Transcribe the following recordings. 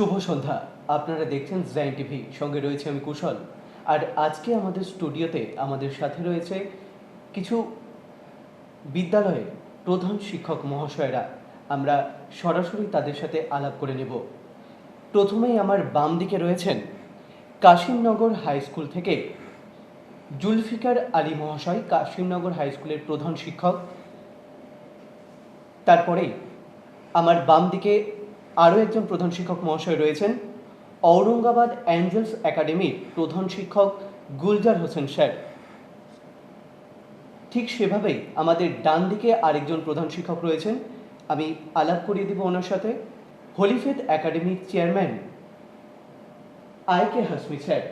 শুভ সন্ধ্যা। আপনারা দেখছেন জাইন টিভি, সঙ্গে রয়েছে আমি কুশল। আর আজকে আমাদের স্টুডিওতে আমাদের সাথে রয়েছে কিছু বিদ্যালয়ের প্রধান শিক্ষক মহাশয়রা। আমরা সরাসরি তাদের সাথে আলাপ করে নেব। প্রথমেই আমার বাম দিকে রয়েছেন কাশিমনগর হাই স্কুল থেকে জুলফিকার আলী মহাশয়, কাশিমনগর হাই স্কুলের প্রধান শিক্ষক। তারপরে আমার বাম দিকে আরও একজন প্রধান শিক্ষক মহাশয় রয়েছেন, ঔরঙ্গাবাদ অ্যাঞ্জেলস একাডেমির প্রধান শিক্ষক গুলজার হোসেন স্যার। ঠিক সেভাবেই আমাদের ডান দিকে আরেকজন প্রধান শিক্ষক রয়েছেন, আমি আলাপ করিয়ে দেব ওনার সাথে, হলিফেথ একাডেমির চেয়ারম্যান আইকে হাসমি স্যার।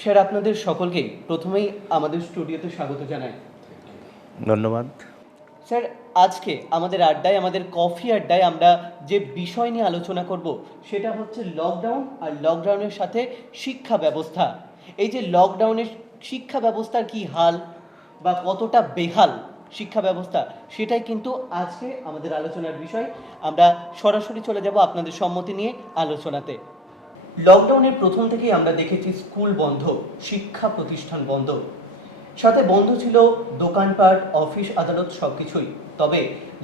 স্যার, আপনাদের সকলকেই প্রথমেই আমাদের স্টুডিওতে স্বাগত জানাই। ধন্যবাদ স্যার, আজকে আমাদের আড্ডায়, আমাদের কফি আড্ডায় আমরা যে বিষয় নিয়ে আলোচনা করব সেটা হচ্ছে লকডাউন আর লকডাউনের সাথে শিক্ষা ব্যবস্থা। এই যে লকডাউনের শিক্ষা ব্যবস্থার কি হাল বা কতটা বেহাল শিক্ষা ব্যবস্থা, সেটাই কিন্তু আজকে আমাদের আলোচনার বিষয়। আমরা সরাসরি চলে যাব আপনাদের সম্মতি নিয়ে আলোচনাতে। লকডাউনের প্রথম থেকেই আমরা দেখেছি স্কুল বন্ধ, শিক্ষা প্রতিষ্ঠান বন্ধ, সাথে বন্ধ ছিল দোকানপাট, অফিস আদালত সব কিছুই। তবে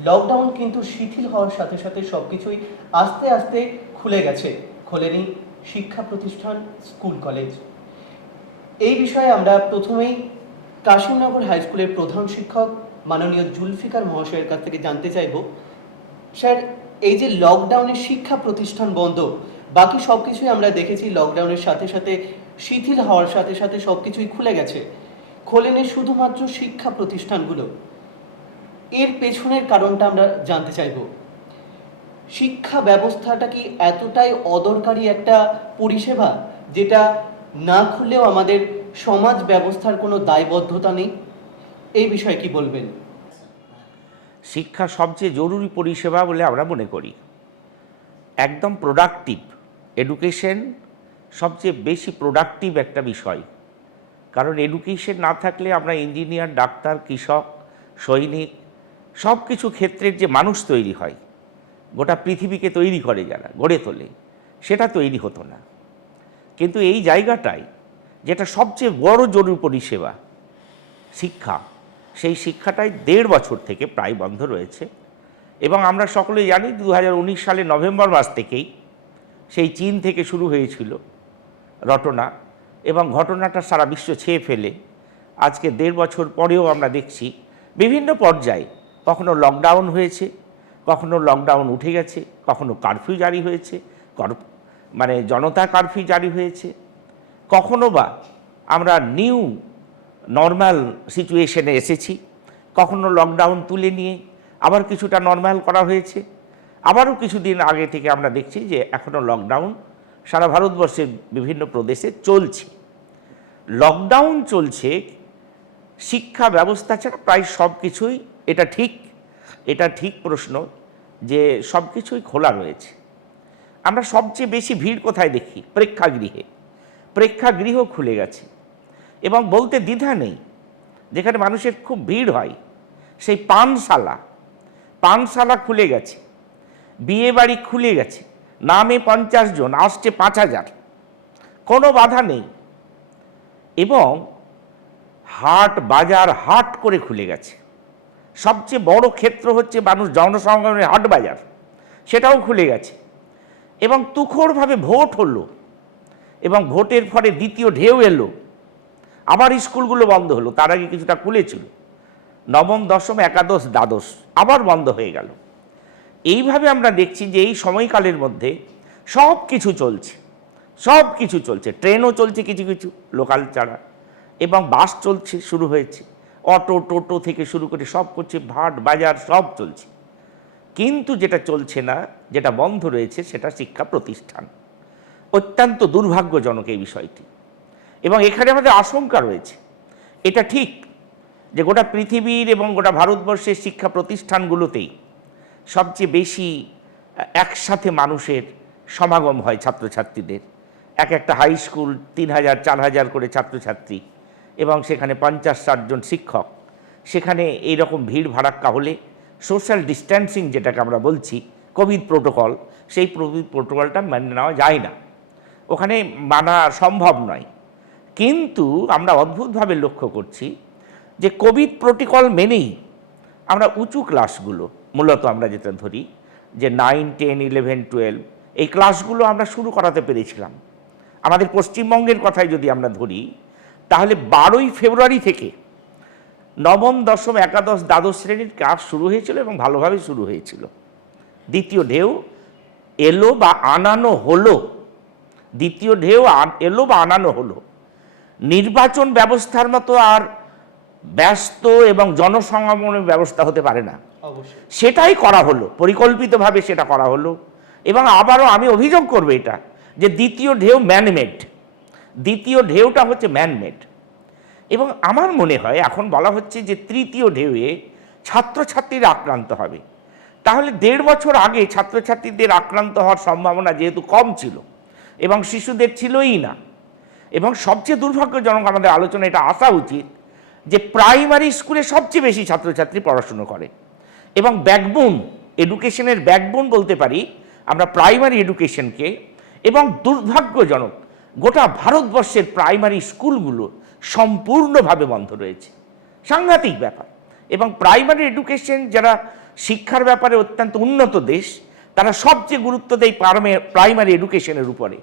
লকডাউন কিন্তু শিথিল হওয়ার সাথে সাথে সব কিছুই আস্তে আস্তে খুলে গেছে। খোলেনি শিক্ষা প্রতিষ্ঠান, স্কুল কলেজ। এই বিষয়ে আমরা প্রথমেই কাশিমনগর হাই স্কুলের প্রধান শিক্ষক মাননীয় জুলফিকার মহাশয়ের কাছ থেকে জানতে চাইব, স্যার, এই যে লকডাউনে শিক্ষা প্রতিষ্ঠান বন্ধ, বাকি সব কিছুই আমরা দেখেছি লকডাউনের সাথে সাথে শিথিল হওয়ার সাথে সাথে সব কিছুই খুলে গেছে, খোলেনি শুধুমাত্র শিক্ষা প্রতিষ্ঠানগুলো। এর পেছনের কারণটা আমরা জানতে চাইব। শিক্ষা ব্যবস্থাটা কি এতটাই অদরকারি একটা পরিষেবা যেটা না খুললেও আমাদের সমাজ ব্যবস্থার কোনো দায়বদ্ধতা নেই? এই বিষয়ে কি বলবেন? শিক্ষা সবচেয়ে জরুরি পরিষেবা বলে আমরা মনে করি। একদম প্রোডাক্টিভ এডুকেশন, সবচেয়ে বেশি প্রোডাক্টিভ একটা বিষয়। কারণ এডুকেশন না থাকলে আমরা ইঞ্জিনিয়ার, ডাক্তার, কৃষক, সৈনিক, সব কিছু ক্ষেত্রের যে মানুষ তৈরি হয়, গোটা পৃথিবীকে তৈরি করে যারা, গড়ে তোলে, সেটা তৈরি হতো না। কিন্তু এই জায়গাটায় যেটা সবচেয়ে বড় জরুরি পরিষেবা শিক্ষা, সেই শিক্ষাটাই 1.5 বছর থেকে প্রায় বন্ধ রয়েছে। এবং আমরা সকলেই জানি 2019 সালে নভেম্বর মাস থেকেই সেই চীন থেকে শুরু হয়েছিল রটনা, এবং ঘটনাটা সারা বিশ্ব ছেয়ে ফেলে আজকে 1.5 বছর পরেও আমরা দেখছি বিভিন্ন পর্যায়ে কখনো লকডাউন হয়েছে, কখনো লকডাউন উঠে গেছে, কখনো কারফিউ জারি হয়েছে, মানে জনতা কারফিউ জারি হয়েছে, কখনো বা আমরা নিউ নর্মাল সিচুয়েশনে এসেছি, কখনো লকডাউন তুলে নিয়ে আবার কিছুটা নর্মাল করা হয়েছে। আবারও কিছুদিন আগে থেকে আমরা দেখছি যে এখনও লকডাউন সারা ভারতবর্ষের বিভিন্ন প্রদেশে চলছে। লকডাউন চলছে, শিক্ষা ব্যবস্থা ছাড়া প্রায় সব কিছুই, এটা ঠিক প্রশ্ন যে সব কিছুই খোলা রয়েছে। আমরা সবচেয়ে বেশি ভিড় কোথায় দেখি? প্রেক্ষাগৃহে। প্রেক্ষাগৃহ খুলে গেছে এবং বলতে দ্বিধা নেই, যেখানে মানুষের খুব ভিড় হয়, সেই পানশালা খুলে গেছে, বিয়ে বাড়ি খুলে গেছে, নামে 50 জন, আসছে 5000, কোনো বাধা নেই। এবং হাট বাজার হাট করে খুলে গেছে। সবচেয়ে বড় ক্ষেত্র হচ্ছে মানুষ জনসংগ্রামের হাট বাজার, সেটাও খুলে গেছে। এবং তুখোড়ভাবে ভোট হলো, এবং ভোটের ফলে দ্বিতীয় ঢেউ এলো, আবার স্কুলগুলো বন্ধ হলো। তার আগে কিছুটা খুলেছিল, নবম, দশম, একাদশ, দ্বাদশ আবার বন্ধ হয়ে গেল। এইভাবে আমরা দেখছি যে এই সময়কালের মধ্যে সব কিছু চলছে, ট্রেনও চলছে কিছু কিছু লোকাল ছাড়া, এবং বাস চলছে, শুরু হয়েছে, অটো টোটো থেকে শুরু করে সব করছে, হাট বাজার সব চলছে। কিন্তু যেটা চলছে না, যেটা বন্ধ রয়েছে, সেটা শিক্ষা প্রতিষ্ঠান। অত্যন্ত দুর্ভাগ্যজনক এই বিষয়টি। এবং এখানে আমাদের আশঙ্কা রয়েছে, এটা ঠিক যে গোটা পৃথিবীর এবং গোটা ভারতবর্ষের শিক্ষা প্রতিষ্ঠানগুলোতেই সবচেয়ে বেশি একসাথে মানুষের সমাগম হয়, ছাত্রছাত্রীদের। একটা হাই স্কুল 3000 4000 করে ছাত্রছাত্রী, এবং সেখানে 50-60 জন শিক্ষক। সেখানে এইরকম ভিড় ভাড়াক্কা হলে সোশ্যাল ডিস্ট্যান্সিং যেটাকে আমরা বলছি, কোভিড প্রোটোকল, সেই কোভিড প্রোটোকলটা মেনে নেওয়া যায় না, ওখানে মানা সম্ভব নয়। কিন্তু আমরা অদ্ভুতভাবে লক্ষ্য করছি যে কোভিড প্রোটোকল মেনেই আমরা উঁচু ক্লাসগুলো, মূলত আমরা যেটা ধরি যে 9, 10, 11, 12 এই ক্লাসগুলো আমরা শুরু করাতে পেরেছিলাম। আমাদের পশ্চিমবঙ্গের কথাই যদি আমরা ধরি, তাহলে 12ই ফেব্রুয়ারি থেকে নবম, দশম, একাদশ, দ্বাদশ শ্রেণীর ক্লাস শুরু হয়েছিল এবং ভালোভাবে শুরু হয়েছিল। দ্বিতীয় ঢেউ এলো বা আনানো হলো, দ্বিতীয় ঢেউ এলো বা আনানো হলো। নির্বাচন ব্যবস্থার মতো আর ব্যস্ত এবং জনসমাগমের ব্যবস্থা হতে পারে না, অবশ্যই সেটাই করা হলো, পরিকল্পিতভাবে সেটা করা হলো। এবং আবারও আমি অভিযোগ করবো এটা যে দ্বিতীয় ঢেউ ম্যানমেড, দ্বিতীয় ঢেউটা হচ্ছে ম্যানমেড। এবং আমার মনে হয় এখন বলা হচ্ছে যে তৃতীয় ঢেউয়ে ছাত্রছাত্রীরা আক্রান্ত হবে। তাহলে 1.5 বছর আগে ছাত্রছাত্রীদের আক্রান্ত হওয়ার সম্ভাবনা যেহেতু কম ছিল এবং শিশুদের ছিলই না, এবং সবচেয়ে দুর্ভাগ্যজনক আমাদের আলোচনা এটা আসা উচিত যে প্রাইমারি স্কুলে সবচেয়ে বেশি ছাত্রছাত্রী পড়াশুনো করে, এবং ব্যাকবোন, এডুকেশনের ব্যাকবোন বলতে পারি আমরা প্রাইমারি এডুকেশনকে। এবং দুর্ভাগ্যজনক গোটা ভারতবর্ষের প্রাইমারি স্কুলগুলো সম্পূর্ণভাবে বন্ধ রয়েছে, সাংঘাতিক ব্যাপার। এবং প্রাইমারি এডুকেশন, যারা শিক্ষার ব্যাপারে অত্যন্ত উন্নত দেশ, তারা সবচেয়ে গুরুত্ব দেয় প্রাইমারি এডুকেশনের উপরে।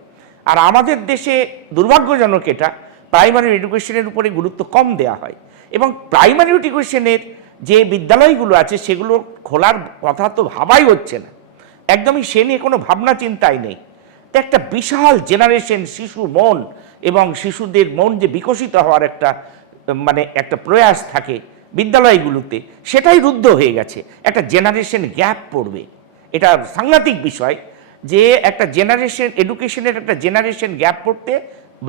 আর আমাদের দেশে দুর্ভাগ্যজনক এটা, প্রাইমারি এডুকেশনের উপরে গুরুত্ব কম দেওয়া হয়। এবং প্রাইমারি এডুকেশনের যে বিদ্যালয়গুলো আছে সেগুলো খোলার কথা তো ভাবাই হচ্ছে না, একদমই সে নিয়ে কোনো ভাবনা চিন্তাই নেই। তো একটা বিশাল জেনারেশন, শিশু মন এবং শিশুদের মন যে বিকশিত হওয়ার একটা প্রয়াস থাকে বিদ্যালয়গুলোতে, সেটাই রুদ্ধ হয়ে গেছে। একটা জেনারেশন গ্যাপ পড়বে, এটা সাংঘাতিক বিষয় যে একটা জেনারেশন, এডুকেশনের একটা জেনারেশন গ্যাপ পড়তে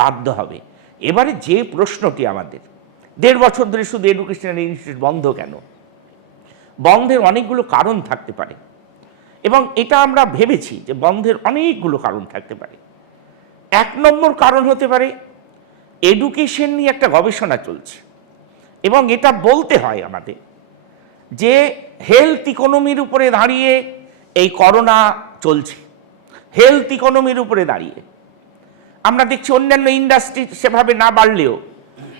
বাধ্য হবে। এবারে যে প্রশ্নটি আমাদের, 1.5 বছর ধরে শুধু এডুকেশনাল ইনস্টিটিউট বন্ধ কেন? বন্ধের অনেকগুলো কারণ থাকতে পারে, এবং এটা আমরা ভেবেছি যে বন্ধের অনেকগুলো কারণ থাকতে পারে। 1 নম্বর কারণ হতে পারে এডুকেশন নিয়ে একটা গবেষণা চলছে, এবং এটা বলতে হয় আমাদের যে হেলথ ইকোনমির উপরে দাঁড়িয়ে এই করোনা চলছে। হেলথ ইকোনমির উপরে দাঁড়িয়ে আমরা দেখছি অন্যান্য ইন্ডাস্ট্রি সেভাবে না বাড়লেও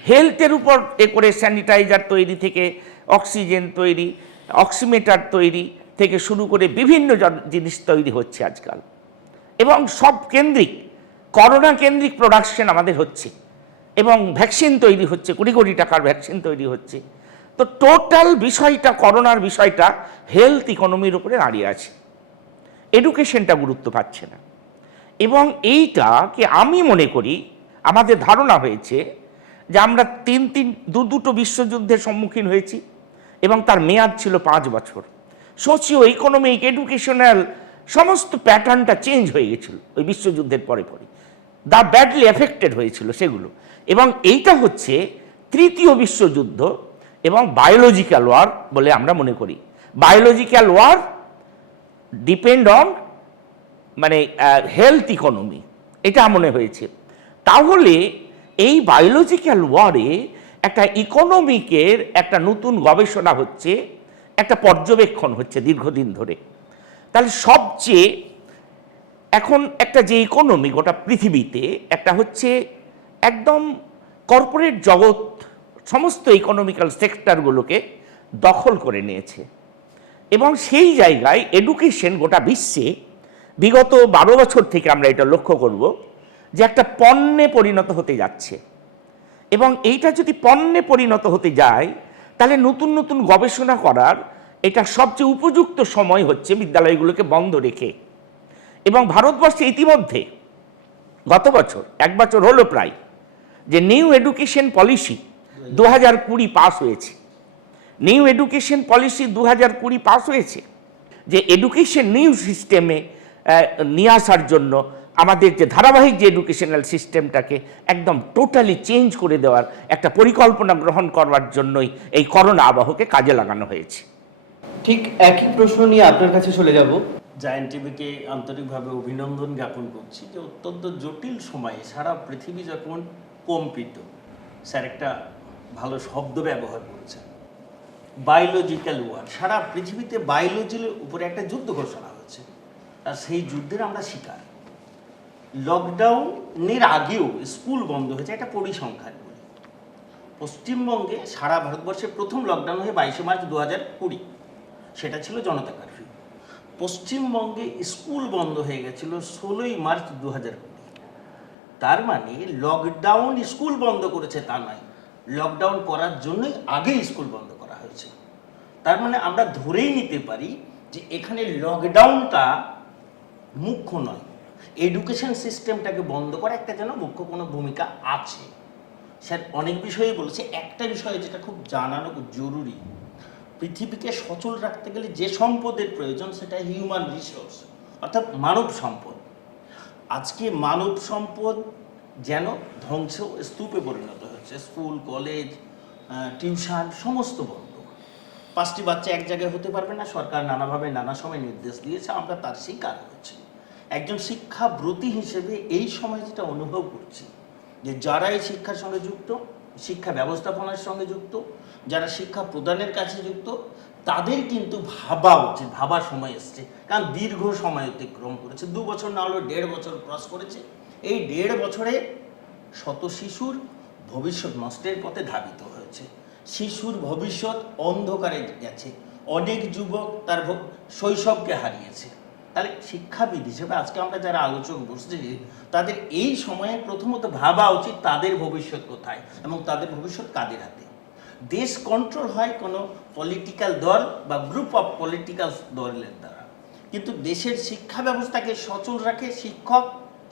হেলথের উপর করে স্যানিটাইজার তৈরি থেকে অক্সিজেন তৈরি, অক্সিমিটার তৈরি থেকে শুরু করে বিভিন্ন জিনিস তৈরি হচ্ছে আজকাল, এবং সব কেন্দ্রিক, করোনা কেন্দ্রিক প্রোডাকশন আমাদের হচ্ছে, এবং ভ্যাকসিন তৈরি হচ্ছে, কোটি কোটি টাকার ভ্যাকসিন তৈরি হচ্ছে। তো টোটাল বিষয়টা, করোনার বিষয়টা হেলথ ইকোনমির উপরে দাঁড়িয়ে আছে, এডুকেশনটা গুরুত্ব পাচ্ছে না। এবং এইটাকে আমি মনে করি, আমাদের ধারণা হয়েছে যে আমরা দুটো বিশ্বযুদ্ধের সম্মুখীন হয়েছি এবং তার মেয়াদ ছিল 5 বছর। সোশিও ইকোনমিক, এডুকেশনাল সমস্ত প্যাটার্নটা চেঞ্জ হয়ে গেছিল ওই বিশ্বযুদ্ধের পরে পরে, দা ব্যাডলি এফেক্টেড হয়েছিল সেগুলো। এবং এইটা হচ্ছে তৃতীয় বিশ্বযুদ্ধ এবং বায়োলজিক্যাল ওয়ার বলে আমরা মনে করি। Biological war depend on health economy, এটা মনে হয়েছে। তাহলে এই বায়োলজিক্যাল ওয়ারে একটা ইকোনমিকের একটা নতুন গবেষণা হচ্ছে, একটা পর্যবেক্ষণ হচ্ছে দীর্ঘদিন ধরে। তাহলে সবচেয়ে এখন একটা যে ইকোনমি গোটা পৃথিবীতে, একটা হচ্ছে একদম কর্পোরেট জগৎ সমস্ত ইকোনমিক্যাল সেক্টরগুলোকে দখল করে নিয়েছে, এবং সেই জায়গায় এডুকেশন গোটা বিশ্বে বিগত 12 বছর থেকে আমরা এটা লক্ষ্য করব যে একটা পণ্যে পরিণত হতে যাচ্ছে। এবং এইটা যদি পণ্যে পরিণত হতে যায়, তাহলে নতুন নতুন গবেষণা করার এটা সবচেয়ে উপযুক্ত সময় হচ্ছে বিদ্যালয়গুলোকে বন্ধ রেখে। এবং ভারতবর্ষে ইতিমধ্যে গত বছর, 1 বছর হলো প্রায়, যে নিউ এডুকেশন পলিসি 2020 পাস হয়েছে। নিউ এডুকেশন পলিসি 2020 পাস হয়েছে, যে এডুকেশন নিউ সিস্টেমে নিয়ে আসার জন্য আমাদের যে ধারাবাহিক যে এডুকেশনাল সিস্টেমটাকে একদম টোটালি চেঞ্জ করে দেওয়ার একটা পরিকল্পনা গ্রহণ করবার জন্যই এই করোনা আবহকে কাজে লাগানো হয়েছে। ঠিক একই প্রশ্ন নিয়ে আপনার কাছে চলে যাব। জায়ান্ট টিভিকে আন্তরিকভাবে অভিনন্দন জ্ঞাপন করছি যে অত্যন্ত জটিল সময়ে সারা পৃথিবী যখন কম্পিত, স্যার একটা ভালো শব্দ ব্যবহার করেছেন, বায়োলজিক্যাল ওয়ার। সারা পৃথিবীতে বায়োলজির উপরে একটা যুদ্ধ ঘোষণা হচ্ছে। চলছে, আর সেই যুদ্ধের আমরা শিকার। লকডাউনের আগেও স্কুল বন্ধ হয়েছে, একটা পরিসংখ্যান বলি। পশ্চিমবঙ্গে সারা ভারতবর্ষে প্রথম লকডাউন হয়ে 22শে মার্চ 2020, সেটা ছিল জনতা কারফিউ। পশ্চিমবঙ্গে স্কুল বন্ধ হয়ে গেছিল 16ই মার্চ 2020। তার মানে লকডাউন স্কুল বন্ধ করেছে তা নয়, লকডাউন করার জন্যই আগেই স্কুল বন্ধ করা হয়েছে। তার মানে আমরা ধরেই নিতে পারি যে এখানে লকডাউনটা মুখ্য নয়, এডুকেশন সিস্টেমটাকে বন্ধ করা একটা যেন মুখ্য কোনো ভূমিকা আছে। স্যার অনেক বিষয়ে বলেছে, একটা বিষয় যেটা খুব জানানো খুব জরুরি, পৃথিবীকে সচল রাখতে গেলে যে সম্পদের প্রয়োজন সেটা হিউম্যান রিসোর্স, অর্থাৎ মানব সম্পদ। আজকে মানব সম্পদ যেন ধ্বংস স্তূপে পরিণত হচ্ছে। স্কুল, কলেজ, টিউশন সমস্ত বন্ধ। 5টি বাচ্চা এক জায়গায় হতে পারবে না, সরকার নানাভাবে নানা সময় নির্দেশ দিয়েছে, আমরা তার শিকার হয়েছি। একজন শিক্ষাব্রতী হিসেবে এই সময় যেটা অনুভব করছি, যে যারা এই শিক্ষার সঙ্গে যুক্ত, শিক্ষা ব্যবস্থাপনার সঙ্গে যুক্ত, যারা শিক্ষা প্রদানের কাছে যুক্ত, তাদের কিন্তু ভাবা উচিত, ভাবার সময় এসছে। কারণ দীর্ঘ সময় অতিক্রম করেছে, 2 বছর না হলেও 1.5 বছর ক্রস করেছে। এই 1.5 বছরে শত শিশুর ভবিষ্যৎ নষ্টের পথে ধাবিত হয়েছে। শিশুর ভবিষ্যৎ অন্ধকারে গেছে, অনেক যুবক তার শৈশবকে হারিয়েছে। তাহলে শিক্ষাবিদ হিসেবে আজকে আমরা যারা আলোচক বসছি, তাদের এই সময়ে প্রথমত ভাবা উচিত তাদের ভবিষ্যৎ কোথায় এবং তাদের ভবিষ্যৎ কাদের হাতে। দেশ কন্ট্রোল হয় কোনো পলিটিক্যাল দল বা গ্রুপ অফ পলিটিক্যাল দলের দ্বারা, কিন্তু দেশের শিক্ষা ব্যবস্থাকে সচল রাখে শিক্ষক,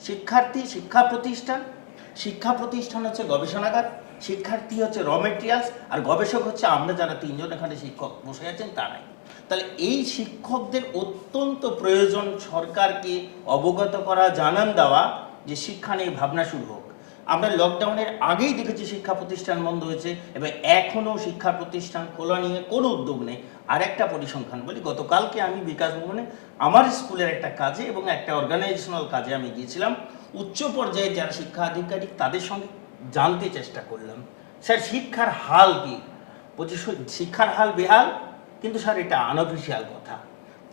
শিক্ষার্থী, শিক্ষা প্রতিষ্ঠান। শিক্ষা প্রতিষ্ঠান হচ্ছে গবেষণাগার, শিক্ষার্থী হচ্ছে র মেটেরিয়ালস, আর গবেষক হচ্ছে আমরা যারা 3 জন এখানে শিক্ষক বসে আছেন তারাই। তাহলে এই শিক্ষকদের অত্যন্ত প্রয়োজন সরকারকে অবগত করা, জানান দেওয়া যে শিক্ষা নিয়ে ভাবনা শুরু হোক। আমরা লকডাউনের আগেই দেখেছি শিক্ষা প্রতিষ্ঠান বন্ধ হয়েছে এবং এখনও শিক্ষা প্রতিষ্ঠান খোলা নিয়ে কোনো উদ্যোগ নেই। আর একটা পরিসংখ্যান বলি, গতকালকে আমি বিকাশ ভবনে আমার স্কুলের একটা কাজে এবং একটা অর্গানাইজেশনাল কাজে আমি গিয়েছিলাম। উচ্চ পর্যায়ে যারা শিক্ষা আধিকারিক তাদের সঙ্গে জানতে চেষ্টা করলাম, স্যার শিক্ষার হাল কি? বলছি শিক্ষার হাল বেহাল, কিন্তু স্যার এটা আনঅফিসিয়াল কথা।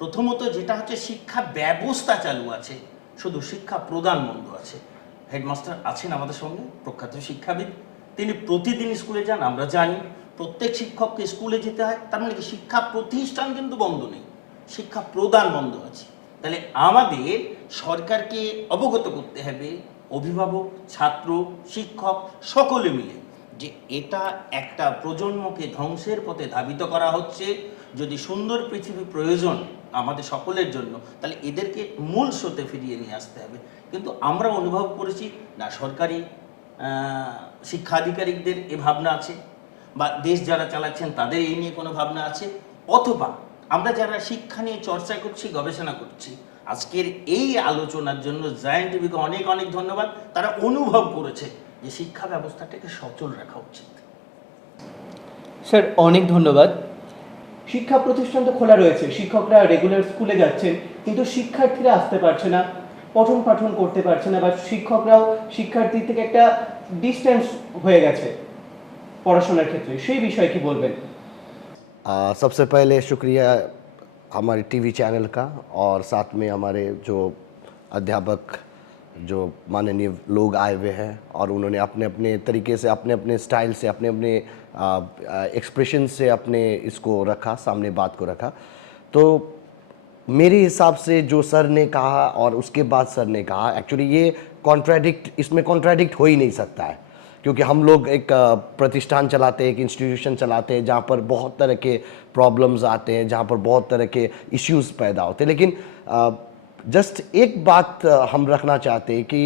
প্রথমত যেটা হচ্ছে শিক্ষা ব্যবস্থা চালু আছে, শুধু শিক্ষা প্রদান বন্ধ আছে। হেডমাস্টার আছেন আমাদের সঙ্গে, প্রখ্যাত শিক্ষাবিদ, তিনি প্রতিদিন স্কুলে যান, আমরা জানি। প্রত্যেক শিক্ষককে স্কুলে যেতে হয়, তার মানে কি শিক্ষা প্রতিষ্ঠান কিন্তু বন্ধ নেই, শিক্ষা প্রদান বন্ধ আছে। তাহলে আমাদের সরকারকে অবগত করতে হবে, অভিভাবক, ছাত্র, শিক্ষক সকলে মিলে, যে এটা একটা প্রজন্মকে ধ্বংসের পথে ধাবিত করা হচ্ছে। যদি সুন্দর পৃথিবী প্রয়োজন আমাদের সকলের জন্য, তাহলে এদেরকে মূল স্রোতে ফিরিয়ে নিয়ে আসতে হবে। কিন্তু আমরা অনুভব করেছি না সরকারি শিক্ষা আধিকারিকদের এ ভাবনা আছে, বা দেশ যারা চালাচ্ছেন তাদের এই নিয়ে কোনো ভাবনা আছে, অথবা আমরা যারা শিক্ষা নিয়ে চর্চা করছি, গবেষণা করছি, আজকের এই আলোচনার জন্য জায়ান্ট টিভিকে অনেক অনেক ধন্যবাদ। তারা অনুভব করেছে যে শিক্ষা ব্যবস্থাটাকে সচল রাখা উচিত। স্যার অনেক ধন্যবাদ। শিক্ষা প্রতিষ্ঠান তো খোলা রয়েছে, শিক্ষকরা রেগুলার স্কুলে যাচ্ছেন, কিন্তু শিক্ষার্থীরা আসতে পারছে না, পঠন পাঠন করতে পারছে না, বা শিক্ষকরাও শিক্ষার্থী থেকে একটা ডিস্টেন্স হয়ে গেছে পড়াশোনার ক্ষেত্রে, সেই বিষয়ে কি বলবেন? सबसे पहले शुक्रिया हमारे टीवी चैनल का, और साथ में हमारे जो अध्यापक, जो माननीय लोग आए हुए हैं, और उन्होंने अपने अपने तरीके से, अपने अपने स्टाइल से, अपने अपने एक्सप्रेशन से अपने इसको रखा, सामने बात को रखा। तो मेरे हिसाब से जो सर ने कहा और उसके बाद सर ने कहा, एक्चुअली ये इसमें कॉन्ट्राडिक्ट हो ही नहीं सकता है, क्योंकि हम लोग एक प्रतिष्ठान चलाते हैं, एक इंस्टीट्यूशन चलाते हैं जहाँ पर बहुत तरह के प्रॉब्लम्स आते हैं, जहाँ पर बहुत तरह के इश्यूज़ पैदा होते हैं। लेकिन जस्ट एक बात हम रखना चाहते हैं कि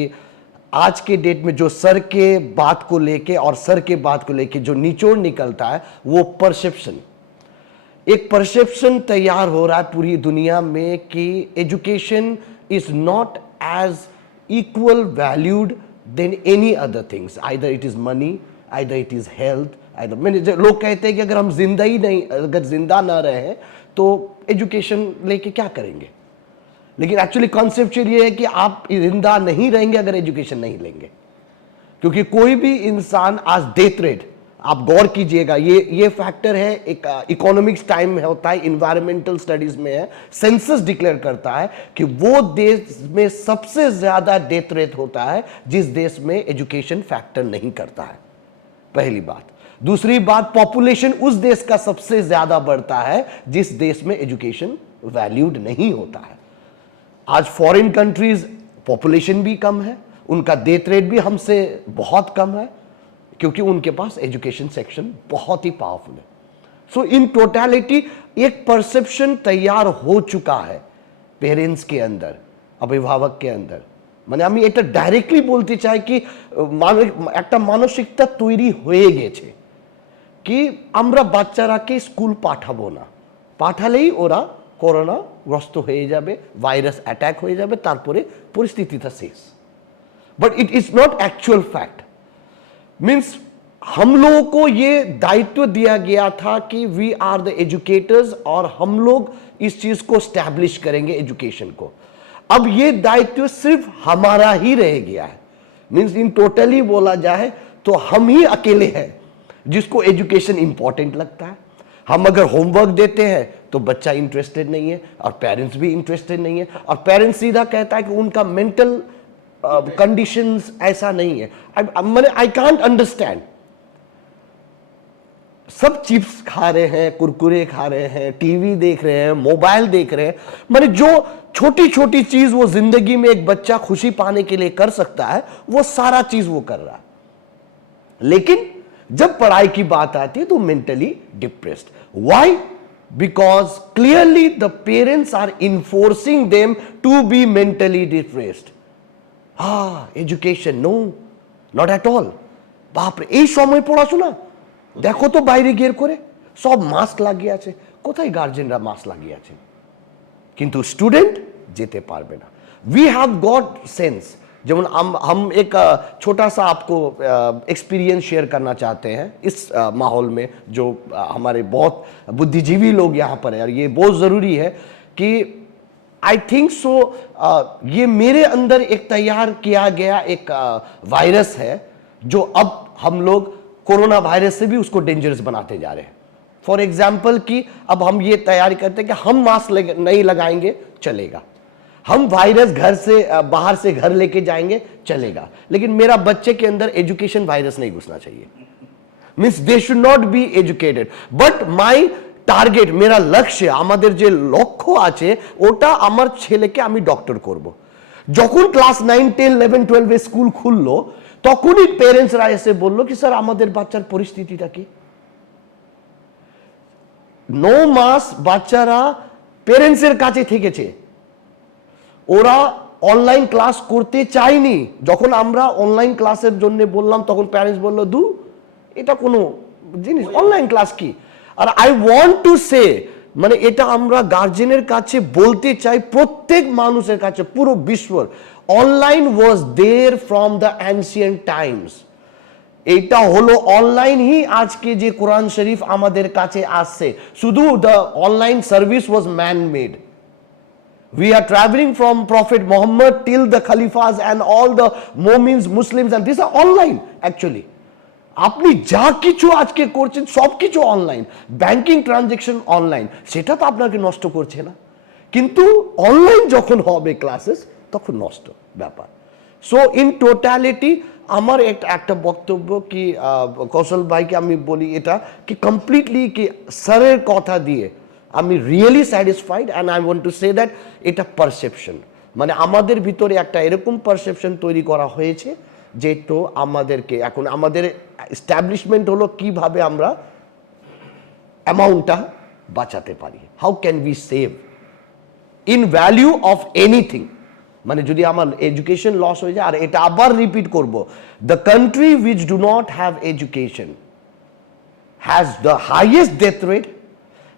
आज के डेट में जो सर के बात को लेके और सर के बात को लेके जो निचोड़ निकलता है, वो परसेप्शन, एक परसेप्शन तैयार हो रहा है पूरी दुनिया में कि education is not as equal valued then any other things, either it is money, either it is health, either मैंने लोग कहते हैं कि अगर हम अगर जिंदा ना रहे तो एजुकेशन लेके क्या करेंगे। लेकिन एक्चुअली कॉन्सेप्चुअल ये है कि आप जिंदा नहीं रहेंगे अगर एजुकेशन नहीं लेंगे, क्योंकि कोई भी इंसान आज डेथ रेट आप गौर कीजिएगा, ये फैक्टर है, एक इकोनॉमिक्स टाइम में होता है, इन्वायरमेंटल स्टडीज में है, सेंसस डिक्लेयर करता है कि वो देश में सबसे ज्यादा डेथ रेट होता है जिस देश में एजुकेशन फैक्टर नहीं करता है, पहली बात। दूसरी बात, पॉपुलेशन उस देश का सबसे ज्यादा बढ़ता है जिस देश में एजुकेशन वैल्यूड नहीं होता है। आज फॉरेन कंट्रीज पॉपुलेशन भी कम है, उनका डेथ रेट भी हमसे बहुत कम है, क्योंकि उनके पास एजुकेशन सेक्शन बहुत ही पावरफुल है। सो इन टोटलिटी एक परसेप्शन तैयार हो चुका है पेरेंट्स के अंदर, अभिभावक के अंदर। মানে আমি এটা ডাইরেক্টলি বলতে চাই কি একটা মানসিকতা তৈরি হয়ে গেছে কি আমরা বাচ্চারাকে স্কুল পাঠাবো না, পাঠালেই ওরা করোনাগ্রস্ত হয়ে যাবে, ভাইরাস অ্যাটাক হয়ে যাবে, তারপরে পরিস্থিতিটা শেষ। But it is not actual fact. Means हम लोगों को ये दायित्व दिया गया था कि वी आर द एजुकेटर्स और हम लोग इस चीज को स्टैब्लिश करेंगे एजुकेशन को। अब ये दायित्व सिर्फ हमारा ही रह गया है। मीन्स इन टोटली बोला जाए तो हम ही अकेले हैं जिसको एजुकेशन इंपॉर्टेंट लगता है। हम अगर होमवर्क देते हैं तो बच्चा इंटरेस्टेड नहीं है और पेरेंट्स भी इंटरेस्टेड नहीं है, और पेरेंट्स सीधा कहता है कि उनका मेंटल कंडीशंस ऐसा नहीं है। मैंने आई कांट अंडरस्टैंड। सब चिप्स खा रहे हैं, कुरकुरे खा रहे हैं, टीवी देख रहे हैं, मोबाइल देख रहे हैं, माने जो छोटी छोटी चीज वो जिंदगी में एक बच्चा खुशी पाने के लिए कर सकता है वो सारा चीज वो कर रहा है। लेकिन जब पढ़ाई की बात आती है तो mentally depressed. Why? Because clearly the parents are enforcing them to be mentally depressed. Education no, not at all. বাপরে, এই সময় পড়াশোনা দেখো তো বাইরে গিয়ে করে সব মাস্ক লাগিয়ে আছে, কোথায় গার্জেনরা মাস্ক লাগিয়ে আছে? কিন্তু স্টুডেंट যেতে পারবে না। We have got sense. যেমন हम एक छोटा सा आपको एक्सपीरियंस शेयर करना चाहते हैं इस माहौल में, जो हमारे बहुत बुद्धिजीवी लोग यहाँ पर है, और ये बहुत ज़रूरी है कि आई थिंक सो ये मेरे अंदर एक तैयार किया गया एक वायरस है जो अब हम लोग कोरोना वायरस से भी उसको डेंजरस बनाते जा रहे हैं। फॉर एग्जाम्पल कि अब हम ये तैयारी करते हैं कि हम मास्क नहीं लगाएंगे चलेगा, हम वायरस घर से बाहर से घर लेके जाएंगे चलेगा, लेकिन मेरा बच्चे के अंदर एजुकेशन वायरस नहीं घुसना चाहिए। Means they should not be educated, but my target, মেরা লক্ষ্য, আমাদের যে লক্ষ্য আছে ওটা আমার ছেলেকে আমি ডক্টর করব। যখন ক্লাস 9, 10, 11, 12 এ স্কুল খুললো তখনই পেরেন্টসরা এসে বললো কি স্যার আমাদের বাচ্চার পরিস্থিতিটা কি? 9 মাস বাচ্চারা পেরেন্টসের কাছে থেকেছে, ওরা অনলাইন ক্লাস করতে চায়নি। যখন আমরা অনলাইন ক্লাসের জন্য বললাম তখন প্যারেন্টস বললো দু এটা কোনো জিনিস, অনলাइन ক্লাস কি? আর আই ওয়ান্ট টু সে, মানে এটা আমরা গার্জেনের কাছে বলতে চাই, প্রত্যেক মানুষের কাছে, পুরো বিশ্বর, online was there from the ancient times. এটা হলো অনলাইন হি আজকে যে কোরআন শরীফ আমাদের কাছে আসছে, শুধু the online service was man made. We are traveling from Prophet Muhammad till the Khalifas and all the Mu'mins, Muslims, and these are online actually. আপনি যা কিছু আজকে করছেন সব কিছু অনলাইন, ব্যাংকিং ট্রানজ্যাকশন অনলাইন, সেটা তো আপনাকে নষ্ট করছে না, কিন্তু অনলাইন যখন হবে ক্লাসেস তখন নষ্ট ব্যাপার। সো ইন টোটালিটি আমার একটা বক্তব্য কি কৌশল ভাইকে আমি বলি এটা কি কমপ্লিটলি কি স্যারের কথা দিয়ে আমি really satisfied, and I want to say that এটা পারসেপশন, মানে আমাদের ভিতরে একটা এরকম পারসেপশন তৈরি করা হয়েছে যেটা আমাদেরকে এখন আমাদের এস্টাবলিশমেন্ট হলো কিভাবে আমরা অ্যামাউন্টটা বাঁচাতে পারি, how can we save in value of anything. মানে যদি আমার এডুকেশন লস হয়ে যায়, আর এটা আবার রিপিট করব, the country which do not have education has the highest death rate,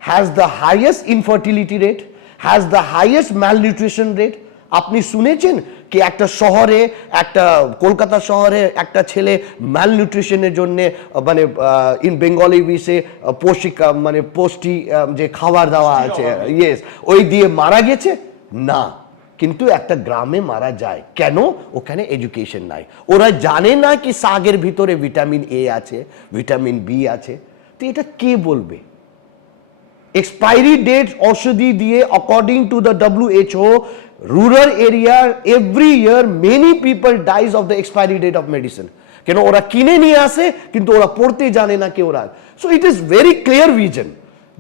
has the highest infertility rate, has the highest malnutrition rate. আপনি শুনেছেন কি একটা শহরে, একটা কলকাতা শহরে একটা ছেলে ম্যালনিউট্রিশনের জন্য মানে ইন বেঙ্গলি উইসে পুষ্টি যে খাবার দেওয়া আছে, ইয়েস, ওই দিয়ে মারা গেছে? না, কিন্তু একটা গ্রামে মারা যায় কেন? ওখানে এডুকেশন নাই, ওরা জানে না কি শাকের ভিতরে ভিটামিন এ আছে, ভিটামিন বি আছে। তো এটা কে বলবে? এক্সপায়ারি ডেট ঔষধি দিয়ে, according to the WHO, rural area every year many people dies of the expiry date of medicine. কেন? ওরা কিনে নিয়ে আসে কিন্তু ওরা পড়তে জানে না কি ওরা। So it is very clear vision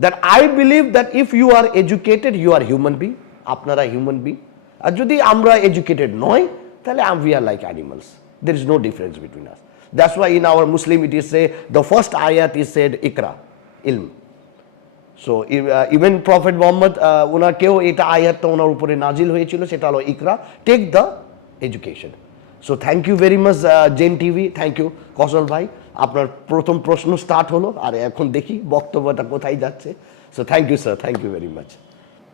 that I believe that if you are educated you are human being, আপনারা হিউম্যান বিং। আর যদি আমরা এডুকেটেড নয় তাহলে we are like animals. There is no difference between us. That's why in our Muslim it is say the first ayat is said ikra, ilm. So even Prophet Muhammad ওনাকেও এটা আয়াতটা ওনার উপরে নাজিল হয়েছিল, সেটা হলো ইকরা, take the education. So thank you very much Zen TV, thank you Kaushal ভাই। আপনার প্রথম প্রশ্ন স্টার্ট হলো, আর এখন দেখি বক্তব্যটা কোথায় যাচ্ছে। So thank you sir, thank you very much.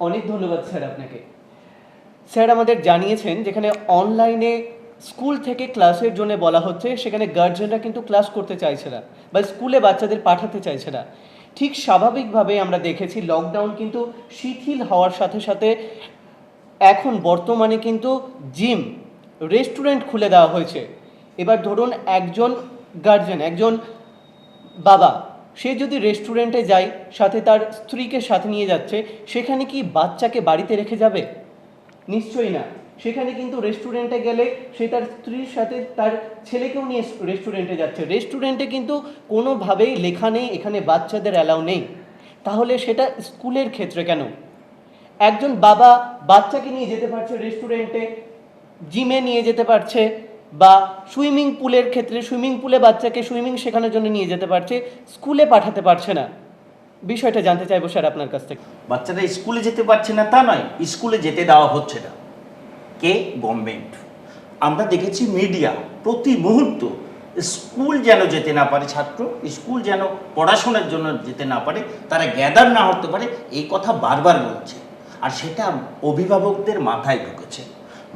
অনেক ধন্যবাদ স্যার আপনাকে। স্যার আমাদের জানিয়েছেন যেখানে অনলাইনে স্কুল থেকে ক্লাসের জন্য বলা হচ্ছে, সেখানে গার্জেনরা কিন্তু ক্লাস করতে চাইছে না বা স্কুলে বাচ্চাদের পাঠাতে চাইছে না। ঠিক স্বাভাবিকভাবে আমরা দেখেছি লকডাউন কিন্তু শিথিল হওয়ার সাথে সাথে এখন বর্তমানে কিন্তু জিম, রেস্টুরেন্ট খুলে দেওয়া হয়েছে। এবার ধরুন একজন গার্জেন, একজন বাবা, সে যদি রেস্টুরেন্টে যায়, সাথে তার স্ত্রীকে সাথে নিয়ে যাচ্ছে, সেখানে কি বাচ্চাকে বাড়িতে রেখে যাবে? নিশ্চয়ই না। সেখানে কিন্তু রেস্টুরেন্টে গেলে সে তার স্ত্রীর সাথে তার ছেলেকেও নিয়ে রেস্টুরেন্টে যাচ্ছে। রেস্টুরেন্টে কিন্তু কোনোভাবেই লেখা নেই এখানে বাচ্চাদের অ্যালাউ নেই। তাহলে সেটা স্কুলের ক্ষেত্রে কেন? একজন বাবা বাচ্চাকে নিয়ে যেতে পারছে রেস্টুরেন্টে, জিমে নিয়ে যেতে পারছে, বা সুইমিং পুলের ক্ষেত্রে সুইমিং পুলে বাচ্চাকে সুইমিং শেখানোর জন্য নিয়ে যেতে পারছে, স্কুলে পাঠাতে পারছে না। বিষয়টা জানতে চাইবো স্যার আপনার কাছ থেকে। বাচ্চারা স্কুলে যেতে পারছে না তা নয়, স্কুলে যেতে দেওয়া হচ্ছে না। কে? গভর্নমেন্ট। আমরা দেখেছি মিডিয়া প্রতি মুহূর্ত স্কুল যেন যেতে না পারে, ছাত্র স্কুল যেন পড়াশোনার জন্য যেতে না পারে, তারা গ্যাদার না হতে পারে, এই কথা বারবার বলছে। আর সেটা অভিভাবকদের মাথায় ঢুকেছে।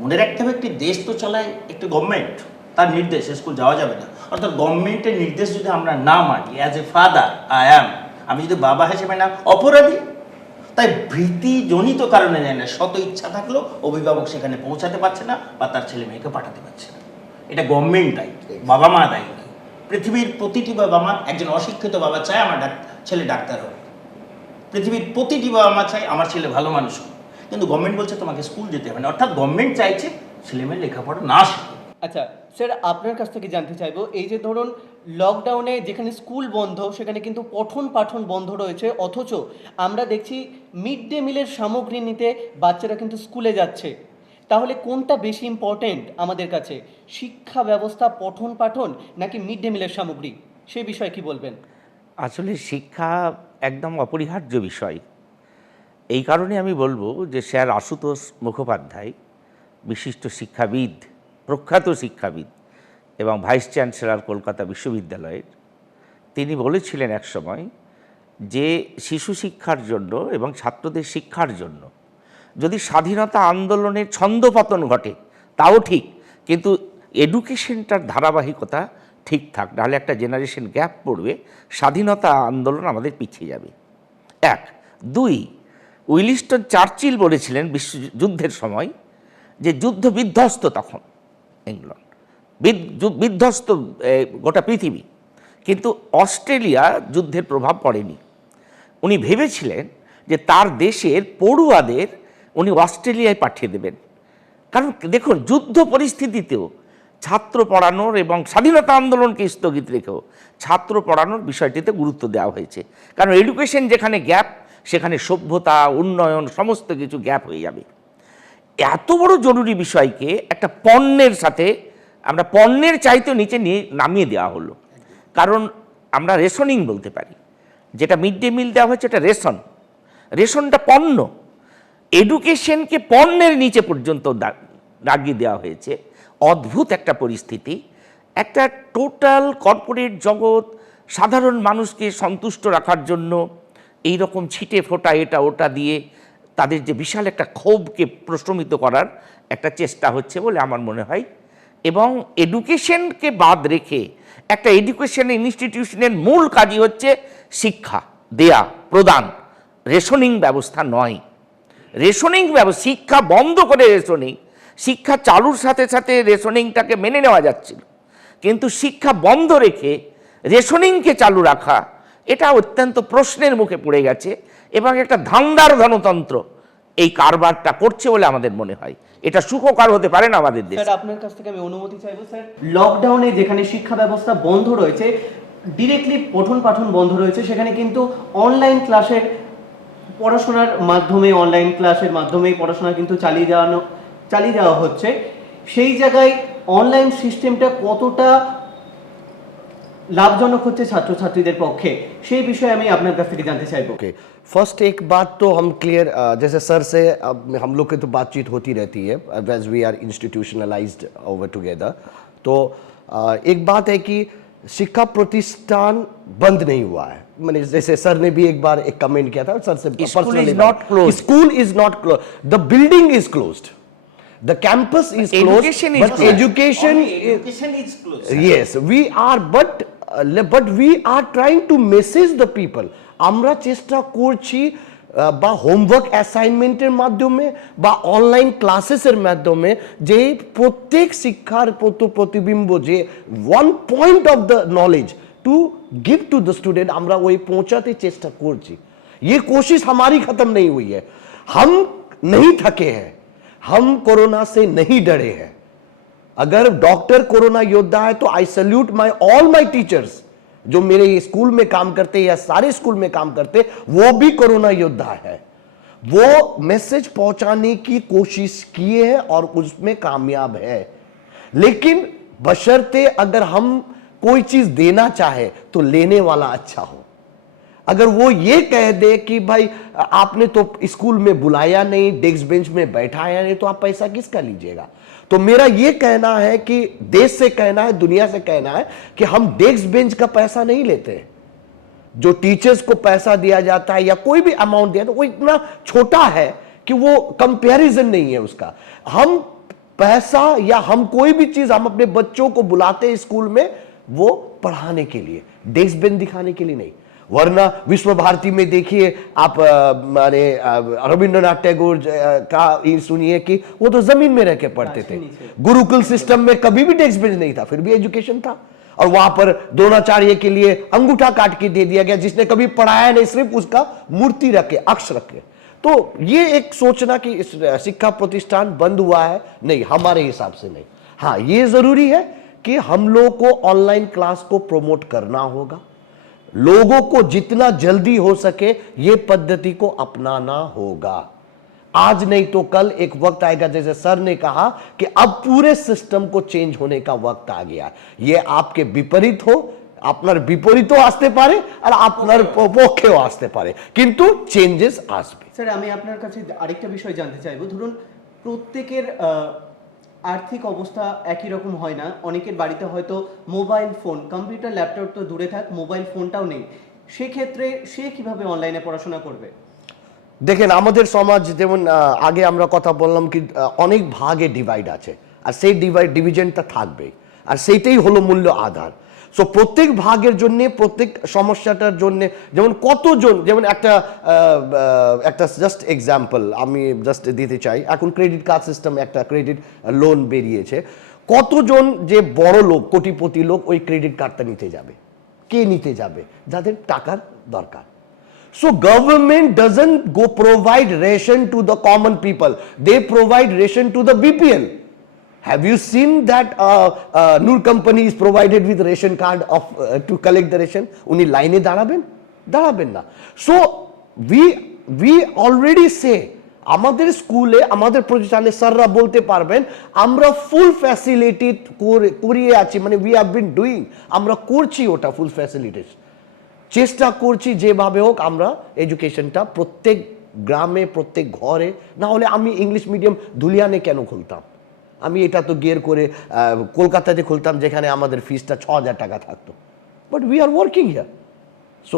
মনে রাখতে হবে, একটি দেশ তো চালায় একটি গভর্নমেন্ট, তার নির্দেশ স্কুল যাওয়া যাবে না। অর্থাৎ গভর্নমেন্টের নির্দেশ যদি আমরা না মানি, as a father I am, আমি যদি বাবা হিসেবে না অপরাধী, তাই ভীতিজনিত কারণে যায় না, শত ইচ্ছা থাকলেও অভিভাবক সেখানে পৌঁছাতে পারছে না বা তার ছেলে মেয়েকে পাঠাতে পারছে না। এটা গভর্নমেন্ট দায়ী, বাবা মা দায়ী নয়। পৃথিবীর প্রতিটি বাবা মা, একজন অশিক্ষিত বাবা চায় আমার ছেলে ডাক্তার হোক, পৃথিবীর প্রতিটি বাবা মা চায় আমার ছেলে ভালো মানুষ হোক, কিন্তু গভর্নমেন্ট বলছে তোমাকে স্কুল যেতে হবে না। অর্থাৎ গভর্নমেন্ট চাইছে ছেলে মেয়ের লেখাপড়া না শিখুক। আচ্ছা স্যার, আপনার কাছ থেকে জানতে চাইবো, এই যে ধরুন লকডাউনে যেখানে স্কুল বন্ধ সেখানে কিন্তু পঠন পাঠন বন্ধ রয়েছে, অথচ আমরা দেখছি মিড ডে মিলের সামগ্রী নিতে বাচ্চারা কিন্তু স্কুলে যাচ্ছে। তাহলে কোনটা বেশি ইম্পর্টেন্ট আমাদের কাছে, শিক্ষা ব্যবস্থা, পঠন পাঠন, নাকি মিড ডে মিলের সামগ্রী? সেই বিষয়ে কি বলবেন? আসলে শিক্ষা একদম অপরিহার্য বিষয়। এই কারণে আমি বলবো যে স্যার আশুতোষ মুখোপাধ্যায়, বিশিষ্ট শিক্ষাবিদ, প্রখ্যাত শিক্ষাবিদ এবং ভাইস চ্যান্সেলর কলকাতা বিশ্ববিদ্যালয়ের, তিনি বলেছিলেন একসময় যে শিশু শিক্ষার জন্য এবং ছাত্রদের শিক্ষার জন্য যদি স্বাধীনতা আন্দোলনের ছন্দপতন ঘটে তাও ঠিক, কিন্তু এডুকেশনটার ধারাবাহিকতা ঠিক থাক, নাহলে একটা জেনারেশন গ্যাপ পড়বে, স্বাধীনতা আন্দোলন আমাদের পিছিয়ে যাবে। এক। দুই, উইলিস্টন চার্চিল বলেছিলেন বিশ্বযুদ্ধের সময় যে যুদ্ধ বিধ্বস্ত, তখন ইংল্যান্ড বিধ্বস্ত গোটা পৃথিবী, কিন্তু অস্ট্রেলিয়া যুদ্ধের প্রভাব পড়েনি। উনি ভেবেছিলেন যে তার দেশের পড়ুয়াদের উনি অস্ট্রেলিয়ায় পাঠিয়ে দেবেন, কারণ দেখুন যুদ্ধ পরিস্থিতিতেও ছাত্র পড়ানোর এবং স্বাধীনতা আন্দোলনকে স্থগিত রেখেও ছাত্র পড়ানোর বিষয়টিতে গুরুত্ব দেওয়া হয়েছে, কারণ এডুকেশন যেখানে গ্যাপ সেখানে সভ্যতা, উন্নয়ন, সমস্ত কিছু গ্যাপ হয়ে যাবে। এত বড় জরুরি বিষয়কে একটা পণ্যের সাথে, আমরা পণ্যের চাইতে নিচে নামিয়ে দেওয়া হলো। কারণ আমরা রেশনিং বলতে পারি, যেটা মিড ডে মিল দেওয়া হচ্ছে এটা রেশন, রেশনটা পণ্য, এডুকেশনকে পণ্যের নিচে পর্যন্ত দাগিয়ে দেওয়া হয়েছে। অদ্ভুত একটা পরিস্থিতি। একটা টোটাল কর্পোরেট জগৎ সাধারণ মানুষকে সন্তুষ্ট রাখার জন্য এই রকম ছিটে ফোটা এটা ওটা দিয়ে তাদের যে বিশাল একটা ক্ষোভকে প্রশমিত করার একটা চেষ্টা হচ্ছে বলে আমার মনে হয়। এবং এডুকেশনকে বাদ রেখে একটা এডুকেশন ইনস্টিটিউশনের মূল কাজই হচ্ছে শিক্ষা দেয়া, প্রদান, রেশনিং ব্যবস্থা নয়। রেশনিং শিক্ষা বন্ধ করে রেশনিং, শিক্ষা চালুর সাথে সাথে রেশনিংটাকে মেনে নেওয়া যাচ্ছিল, কিন্তু শিক্ষা বন্ধ রেখে রেশনিংকে চালু রাখা এটা অত্যন্ত প্রশ্নের মুখে পড়ে গেছে এবং একটা ধান্দার গণতন্ত্র এই কারবারটা করছে বলে আমাদের মনে হয়। এটা সুখকর হতে পারে না আমাদের দেশে। স্যার আপনার কাছ থেকে আমি অনুমতি চাইবো স্যার, লকডাউনে যেখানে শিক্ষা ব্যবস্থা বন্ধ রয়েছে, ডিরেক্টলি পঠন পাঠন বন্ধ রয়েছে, সেখানে কিন্তু অনলাইন ক্লাসের পড়াশোনার মাধ্যমে, অনলাইন ক্লাসের মাধ্যমেই পড়াশোনা কিন্তু চালিয়ে যাওয়া হচ্ছে। সেই জায়গায় অনলাইন সিস্টেমটা কতটা লাভজনক হচ্ছে ছাত্রছাত্রীদের পক্ষে, সেই বিষয়ে আমি আপনার কাছ থেকে জানতে চাইবো। ओके फर्स्ट एक बात तो हम क्लियर, जैसे सर से अब हम लोग की तो बातचीत होती रहती है as we are institutionalised over together. तो एक बात है कि शिक्षा प्रतिष्ठान बंद नहीं हुआ है। मैंने जैसे सर ने भी एक बार एक कमेंट किया था सर से, School is not closed. School is not close, the building is closed, the campus is closed, Education is but closed. Education Education is closed. yes we are but we are trying to message the people। আমরা চেষ্টা করছি বা homework অ্যাসাইনমেন্টের মাধ্যমে বা online ক্লাসেসের মাধ্যমে যে প্রত্যেক শিক্ষার প্রতিবিম্ব যে one point of the knowledge to give to the student আমরা ওই পৌঁছাতে চেষ্টা করছি। ये कोशिश हमारी खत्म नहीं हुई है, हम नहीं थके हैं, हम कोरोना से नहीं डरे हैं। अगर डॉक्टर कोरोना योद्धा है तो I salute my all my teachers जो मेरे स्कूल में काम करते या सारे स्कूल में काम करते, वो भी कोरोना योद्धा है। वो मैसेज पहुंचाने की कोशिश किए हैं और उसमें कामयाब है। लेकिन बशर्ते अगर हम कोई चीज देना चाहे तो लेने वाला अच्छा हो। अगर वो ये कह दे कि भाई आपने तो स्कूल में बुलाया नहीं, डेस्क बेंच में बैठाया नहीं, तो आप पैसा किसका लीजिएगा। तो मेरा ये कहना है कि देश से कहना है, दुनिया से कहना है कि हम डेस्क बेंच का पैसा नहीं लेते। जो टीचर्स को पैसा दिया जाता है या कोई भी अमाउंट दिया तो वो इतना छोटा है कि वो कंपैरिजन नहीं है उसका। हम पैसा या हम कोई भी चीज हम अपने बच्चों को बुलाते हैं स्कूल में वो पढ़ाने के लिए, डेस्क बेंच दिखाने के लिए नहीं। वरना विश्व भारती में देखिए आप, माने रविंद्रनाथ टैगोर का सुनिए कि वो तो जमीन में रह के पढ़ते थे। गुरुकुल सिस्टम में कभी भी डेस्क बेंच नहीं था, फिर भी एजुकेशन था। और वहां पर द्रोणाचार्य के लिए अंगूठा काट के दे दिया गया, जिसने कभी पढ़ाया नहीं, सिर्फ उसका मूर्ति रखे, अक्ष रखे। तो ये एक सोचना कि शिक्षा प्रतिष्ठान बंद हुआ है, नहीं, हमारे हिसाब से नहीं। हाँ, ये जरूरी है कि हम लोग को ऑनलाइन क्लास को प्रमोट करना होगा, लोगों को जितना जल्दी हो सके ये पद्धति को अपनाना होगा। आज नहीं तो कल एक वक्त आएगा, जैसे सर ने कहा कि अब पूरे सिस्टम को चेंज होने का वक्त आ गया। ये आपके विपरीत हो, আপনার বিপরীতও আসতে পারে আর আপনার পক্ষেও আসতে পারে, কিন্তু চেঞ্জেস আসবে। স্যার আমি আপনার কাছে আরেকটা বিষয় জানতে চাইবো, ধরুন প্রত্যেকের আর্থিক অবস্থা একই রকম হয় না, অনেকের বাড়িতে হয়তো মোবাইল ফোন, কম্পিউটার ল্যাপটপ তো দূরে থাক, মোবাইল ফোনটাও নেই, সেক্ষেত্রে সে কিভাবে অনলাইনে পড়াশোনা করবে? দেখেন আমাদের সমাজ যেমন আগে আমরা কথা বললাম কি অনেক ভাগে ডিভাইড আছে, আর সেই ডিভিশনটা থাকবে, আর সেইটাই হলো মূল্য আধার। সো প্রত্যেক ভাগের জন্য, প্রত্যেক সমস্যাটার জন্য, যেমন কতজন, যেমন একটা জাস্ট এক্সাম্পল আমি জাস্ট দিতে চাই, এখন ক্রেডিট কার্ড সিস্টেম, একটা ক্রেডিট লোন বেরিয়েছে, কতজন যে বড় লোক, কোটিপতি লোক ওই ক্রেডিট কার্ডটা নিতে যাবে? কে নিতে যাবে? যাদের টাকার দরকার। So government doesn't go provide ration to the common people, they provide ration to the BPL. Have you seen that Noor company is provided with ration card of to collect the ration? Uni line e দাঁড়াবেন না। So we already say, আমাদের স্কুলে, আমাদের প্রতিষ্ঠানে স্যাররা বলতে পারবেন আমরা ফুল ফ্যাসিলিটি করিয়ে আছি, মানে we have been doing, আমরা করছি ওটা ফুল ফ্যাসিলিটিস, চেষ্টা করছি যেভাবে হোক আমরা এডুকেশনটা প্রত্যেক গ্রামে, প্রত্যেক ঘরে। না হলে আমি ইংলিশ মিডিয়াম ধুলিয়ানে কেন খুলতাম? আমি এটা তো গিয়ার করে কলকাতাতে খুলতাম, যেখানে আমাদের ফিসটা 6,000 টাকা থাকতো। But we are working here, so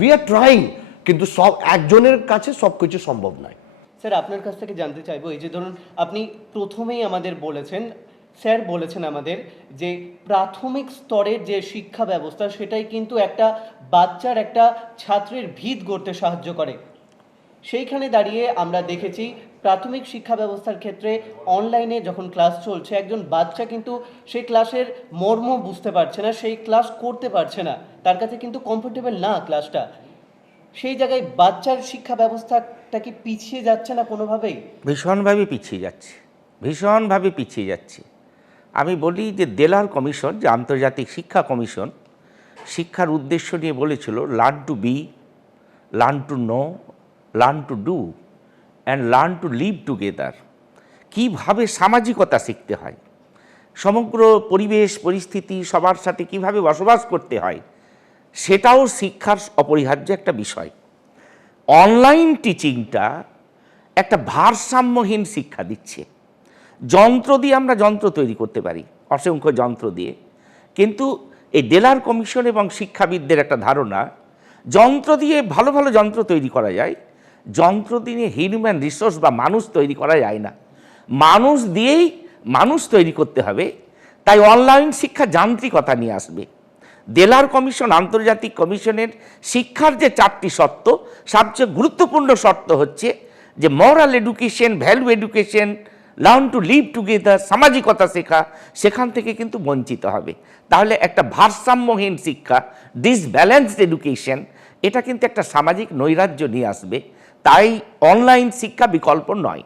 we are trying, কিন্তু সব একজনের কাছে সব কিছু সম্ভব নয়। স্যার আপনার কাছ থেকে জানতে চাইবো, এই যে ধরুন আপনি প্রথমেই আমাদের বলেছেন, স্যার বলেছেন আমাদের যে প্রাথমিক স্তরের যে শিক্ষা ব্যবস্থা সেটাই কিন্তু একটা বাচ্চার, একটা ছাত্রের ভিত গড়তে সাহায্য করে। সেইখানে দাঁড়িয়ে আমরা দেখেছি প্রাথমিক শিক্ষা ব্যবস্থার ক্ষেত্রে অনলাইনে যখন ক্লাস চলছে একজন বাচ্চা কিন্তু সেই ক্লাসের মর্ম বুঝতে পারছে না, সেই ক্লাস করতে পারছে না, তার কাছে কিন্তু কমফোর্টেবল না ক্লাসটা। সেই জায়গায় বাচ্চার শিক্ষা ব্যবস্থাটা কি পিছিয়ে যাচ্ছে না কোনোভাবেই? ভীষণভাবে পিছিয়ে যাচ্ছে, ভীষণভাবে পিছিয়ে যাচ্ছে। আমি বলি যে দেলার কমিশন, যে আন্তর্জাতিক শিক্ষা কমিশন, শিক্ষার উদ্দেশ্য নিয়ে বলেছিল learn to be, learn to know, learn to do and learn to live together. কীভাবে সামাজিকতা শিখতে হয়, সমগ্র পরিবেশ পরিস্থিতি সবার সাথে কিভাবে বসবাস করতে হয়, সেটাও শিক্ষার অপরিহার্য একটা বিষয়। অনলাইন টিচিংটা একটা ভারসাম্যহীন শিক্ষা দিচ্ছে। যন্ত্র দিয়ে আমরা যন্ত্র তৈরি করতে পারি, অসংখ্য যন্ত্র দিয়ে, কিন্তু এই ডেলার কমিশন এবং শিক্ষাবিদদের একটা ধারণা, যন্ত্র দিয়ে ভালো ভালো যন্ত্র তৈরি করা যায়, যন্ত্র দিয়ে হিউম্যান রিসোর্স বা মানুষ তৈরি করা যায় না। মানুষ দিয়েই মানুষ তৈরি করতে হবে। তাই অনলাইন শিক্ষা যান্ত্রিকতা নিয়ে আসবে। দেলার কমিশন, আন্তর্জাতিক কমিশনের শিক্ষার যে 4টি শর্ত, সবচেয়ে গুরুত্বপূর্ণ শর্ত হচ্ছে যে moral education, value education, learn to live together, সামাজিকতা শেখা, সেখান থেকে কিন্তু বঞ্চিত হবে। তাহলে একটা ভারসাম্যহীন শিক্ষা, ডিসব্যালেন্সড এডুকেশন, এটা কিন্তু একটা সামাজিক নৈরাজ্য নিয়ে আসবে। তাই অনলাইন শিক্ষা বিকল্প নয়।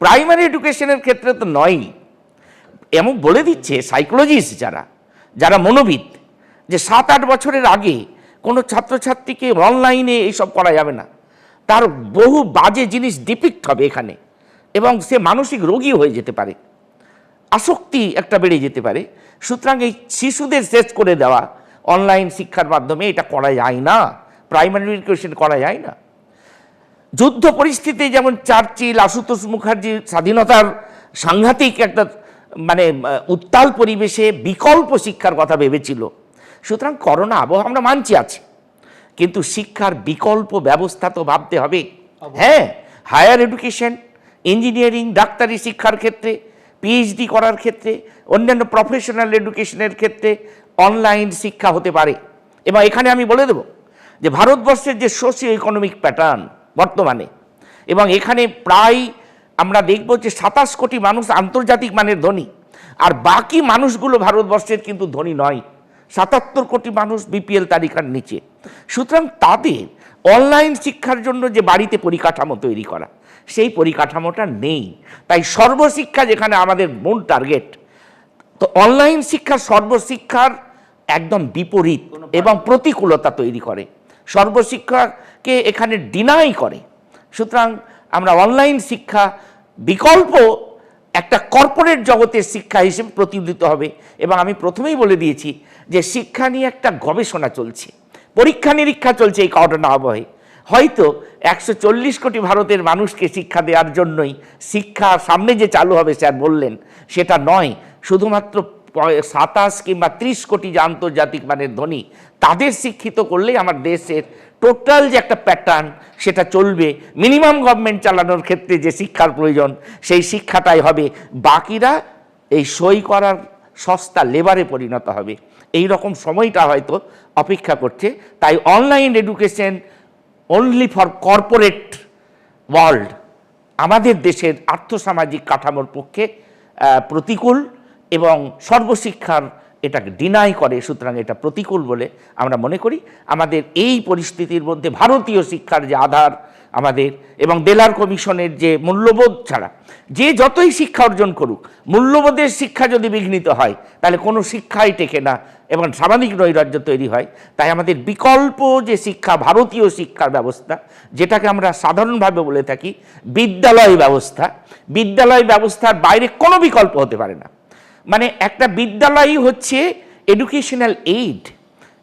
প্রাইমারি এডুকেশনের ক্ষেত্রে তো নয়ই, এমন বলে দিচ্ছে সাইকোলজিস্ট যারা মনোবিদ, যে 7-8 বছরের আগে কোনো ছাত্রছাত্রীকে অনলাইনে এইসব করা যাবে না। তার বহু বাজে জিনিস ডিপিক্ট হবে এখানে, এবং সে মানসিক রোগী হয়ে যেতে পারে, আসক্তি একটা বেড়ে যেতে পারে। সুতরাং এই শিশুদের শেষ করে দেওয়া অনলাইন শিক্ষার মাধ্যমে এটা করা যায় না, প্রাইমারি এডুকেশন করা যায় না। যুদ্ধ পরিস্থিতি যেমন চার্চিল, আশুতোষ মুখার্জি স্বাধীনতার সাংঘাতিক একটা উত্তাল পরিবেশে বিকল্প শিক্ষার কথা ভেবেছিল। সুতরাং করোনা আবহ আমরা মানছি আছে, কিন্তু শিক্ষার বিকল্প ব্যবস্থা তো ভাবতে হবে। হ্যাঁ, হায়ার এডুকেশন, ইঞ্জিনিয়ারিং, ডাক্তারি শিক্ষার ক্ষেত্রে, পিএইচডি করার ক্ষেত্রে, অন্যান্য প্রফেশনাল এডুকেশনের ক্ষেত্রে অনলাইন শিক্ষা হতে পারে। এবং এখানে আমি বলে দেব যে ভারতবর্ষের যে সোশিও ইকোনমিক প্যাটার্ন বর্তমানে, এবং এখানে প্রায় আমরা দেখব যে 27 কোটি মানুষ আন্তর্জাতিক মানের ধনী, আর বাকি মানুষগুলো ভারতবর্ষের কিন্তু ধনী নয়। 77 কোটি মানুষ বিপিএল তালিকার নিচে। সুতরাং তাদের অনলাইন শিক্ষার জন্য যে বাড়িতে পরিকাঠামো তৈরি করা, সেই পরিকাঠামোটা নেই। তাই সর্বশিক্ষা যেখানে আমাদের মূল টার্গেট, তো অনলাইন শিক্ষা সর্বশিক্ষার একদম বিপরীত এবং প্রতিকূলতা তৈরি করে, সর্বশিক্ষাকে এখানে ডিনাই করে। সুতরাং আমরা অনলাইন শিক্ষা বিকল্প একটা কর্পোরেট জগতের শিক্ষা হিসেবে প্রতিষ্ঠিত হবে। এবং আমি প্রথমেই বলে দিয়েছি যে শিক্ষা নিয়ে একটা গবেষণা চলছে, পরীক্ষা নিরীক্ষা চলছে এই করোনা আবহে। হয়তো 140 কোটি ভারতের মানুষকে শিক্ষা দেওয়ার জন্যই শিক্ষা সামনে যে চালু হবে স্যার বললেন, সেটা নয়। শুধুমাত্র 27 কিংবা 30 কোটি যে আন্তর্জাতিক মানের ধনী, তাদের শিক্ষিত করলেই আমার দেশের টোটাল যে একটা প্যাটার্ন সেটা চলবে। মিনিমাম গভর্নমেন্ট চালানোর ক্ষেত্রে যে শিক্ষার প্রয়োজন, সেই শিক্ষাটাই হবে। বাকিরা এই সই করার সস্তা লেবারে পরিণত হবে। এই রকম সময়টা হয়তো অপেক্ষা করছে। তাই online education only for corporate world আমাদের দেশের আর্থসামাজিক কাঠামোর পক্ষে প্রতিকূল, এবং সর্বশিক্ষার এটাকে ডিনাই করে। সুতরাং এটা প্রতিকূল বলে আমরা মনে করি। আমাদের এই পরিস্থিতির মধ্যে ভারতীয় শিক্ষার যে আধার আমাদের, এবং দেলার কমিশনের যে মূল্যবোধ ছাড়া যে যতই শিক্ষা অর্জন করুক, মূল্যবোধের শিক্ষা যদি বিঘ্নিত হয় তাহলে কোনো শিক্ষাই টেকে না এবং সামাজিক নৈরাজ্য তৈরি হয়। তাই আমাদের বিকল্প যে শিক্ষা, ভারতীয় শিক্ষার ব্যবস্থা, যেটাকে আমরা সাধারণভাবে বলে থাকি বিদ্যালয় ব্যবস্থা, বিদ্যালয় ব্যবস্থার বাইরে কোনো বিকল্প হতে পারে না। একটা বিদ্যালয়ই হচ্ছে এডুকেশনাল এইড।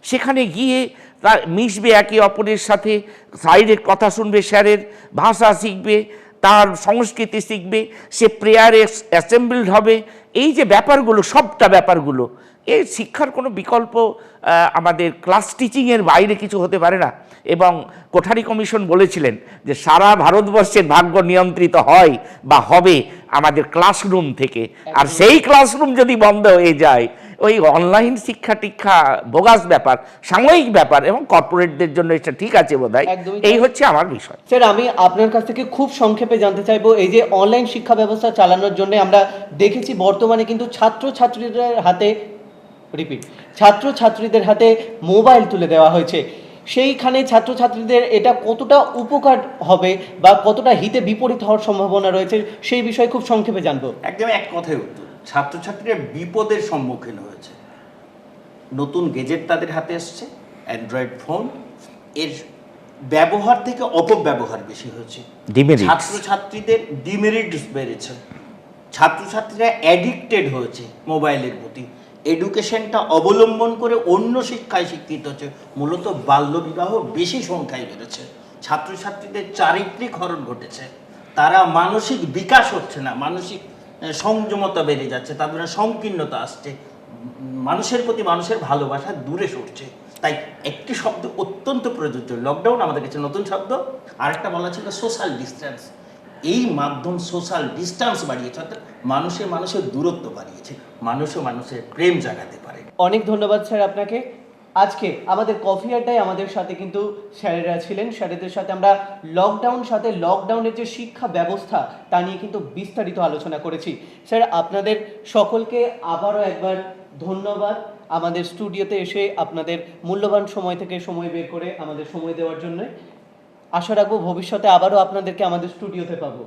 সেখানে গিয়ে তার মিশবে একে অপরের সাথে, সাইডের কথা শুনবে, স্যারের ভাষা শিখবে, তার সংস্কৃতি শিখবে, সে প্রেয়ারে অ্যাসেম্বলড হবে। এই যে ব্যাপারগুলো, সবটা ব্যাপারগুলো, এই শিক্ষার কোনো বিকল্প আমাদের ক্লাস টিচিংয়ের বাইরে কিছু হতে পারে না। এবং কোঠারি কমিশন বলেছিলেন যে সারা ভারতবর্ষের ভাগ্য নিয়ন্ত্রিত হয় বা হবে আমাদের ক্লাসরুম থেকে। আর সেই ক্লাসরুম যদি বন্ধ হয়ে যায় ওই অনলাইন শিক্ষা টিক্ষা বোগাস ব্যাপার, সাময়িক ব্যাপার, এবং কর্পোরেটদের জন্য এটা ঠিক আছে বোধহয়। একদমই এই তাই। হচ্ছে আমার বিষয়। স্যার, আমি আপনার কাছ থেকে খুব সংক্ষেপে জানতে চাইবো, এই যে অনলাইন শিক্ষা ব্যবস্থা চালানোর জন্য আমরা দেখেছি বর্তমানে কিন্তু ছাত্রছাত্রীদের হাতে মোবাইল তুলে দেওয়া হয়েছে। সেইখানে ছাত্রছাত্রীদের এটা কতটা উপকার হবে বা কতটা হিতে বিপরীত হওয়ার সম্ভাবনা রয়েছে সেই বিষয়ে খুব সংক্ষেপে জানবো। একদম এক কথায় উত্তর, ছাত্রছাত্রীরা বিপদের সম্মুখীন হয়েছে। নতুন গেজেট তাদের হাতে এসছে, অ্যান্ড্রয়েড ফোন, এর ব্যবহার থেকে অপব্যবহার বেশি হয়েছে। Demerits। ছাত্রছাত্রীদের ডিমেরিটস বেড়েছে, ছাত্রছাত্রীরা অ্যাডিক্টেড হয়েছে মোবাইলের প্রতি, এডুকেশনটা অবলম্বন করে অন্য শিক্ষায় শিক্ষিত হচ্ছে, মূলত বাল্যবিবাহ বেশি সংখ্যায় বেড়েছে, ছাত্রছাত্রীদের চারিত্রিক হরণ ঘটেছে, তারা মানসিক বিকাশ হচ্ছে না, মানসিক সংযমতা বেড়ে যাচ্ছে, তাদের সংকীর্ণতা আসছে, মানুষের প্রতি মানুষের ভালোবাসা দূরে সরছে। তাই একটি শব্দ অত্যন্ত প্রযোজ্য, লকডাউন আমাদের কাছে নতুন শব্দ। আরেকটা বলা ছিল সোশ্যাল ডিস্টেন্স। এই মাধ্যম সোশ্যাল ডিস্টেন্স বাড়িয়েছে, অর্থাৎ মানুষের দূরত্ব বাড়িয়েছে, মানুষের প্রেম জাগাতে পারে। অনেক ধন্যবাদ স্যার আপনাকে। আজকে আমাদের কফি আড্ডায় আমাদের সাথে কিন্তু স্যারেরা ছিলেন। স্যারেদের সাথে আমরা লকডাউনের যে শিক্ষা ব্যবস্থা তা নিয়ে কিন্তু বিস্তারিত আলোচনা করেছি। স্যার, আপনাদের সকলকে আবারও একবার ধন্যবাদ আমাদের স্টুডিওতে এসে আপনাদের মূল্যবান সময় থেকে সময় বের করে আমাদের সময় দেওয়ার জন্য। আশা রাখবো ভবিষ্যতে আবারও আপনাদেরকে আমাদের স্টুডিওতে পাবো।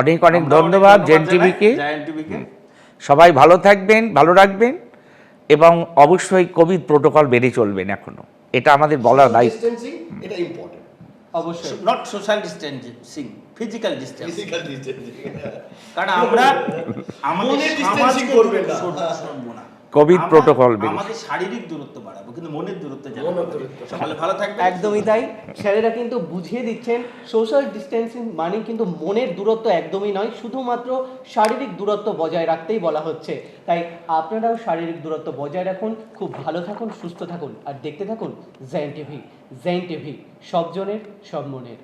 অনেক অনেক ধন্যবাদ জেন টিভিকে। সবাই ভালো থাকবেন, ভালো রাখবেন, এবং অবশ্যই কোভিড প্রোটোকল মেনে চলবেন। এখনো এটা আমাদের বলার দায়িত্ব। ডিস্টেন্সিং এটা ইম্পর্টেন্ট। অবশ্যই not social distancing, physical distance. Physical distancing. কারণ আমরা আমাদের মনের distancing সমাজকে করবেন না। সরবো না। কোভিড আমরা প্রোটোকল মেনে। আমাদের শারীরিক দূরত্ব বাড়াবো, কিন্তু মনের দূরত্ব যেন সকালে ভালো থাকবে। একদমই তাই। স্যারেরা কিন্তু বুঝিয়ে দিচ্ছেন সোশ্যাল ডিস্টেন্সিং মানে কিন্তু মনের দূরত্ব একদমই নয়, শুধুমাত্র শারীরিক দূরত্ব বজায় রাখতেই বলা হচ্ছে। তাই আপনারাও শারীরিক দূরত্ব বজায় রাখুন, খুব ভালো থাকুন, সুস্থ থাকুন, আর দেখতে থাকুন জেন টিভি। জেন টিভি, সব জনের সব মনের।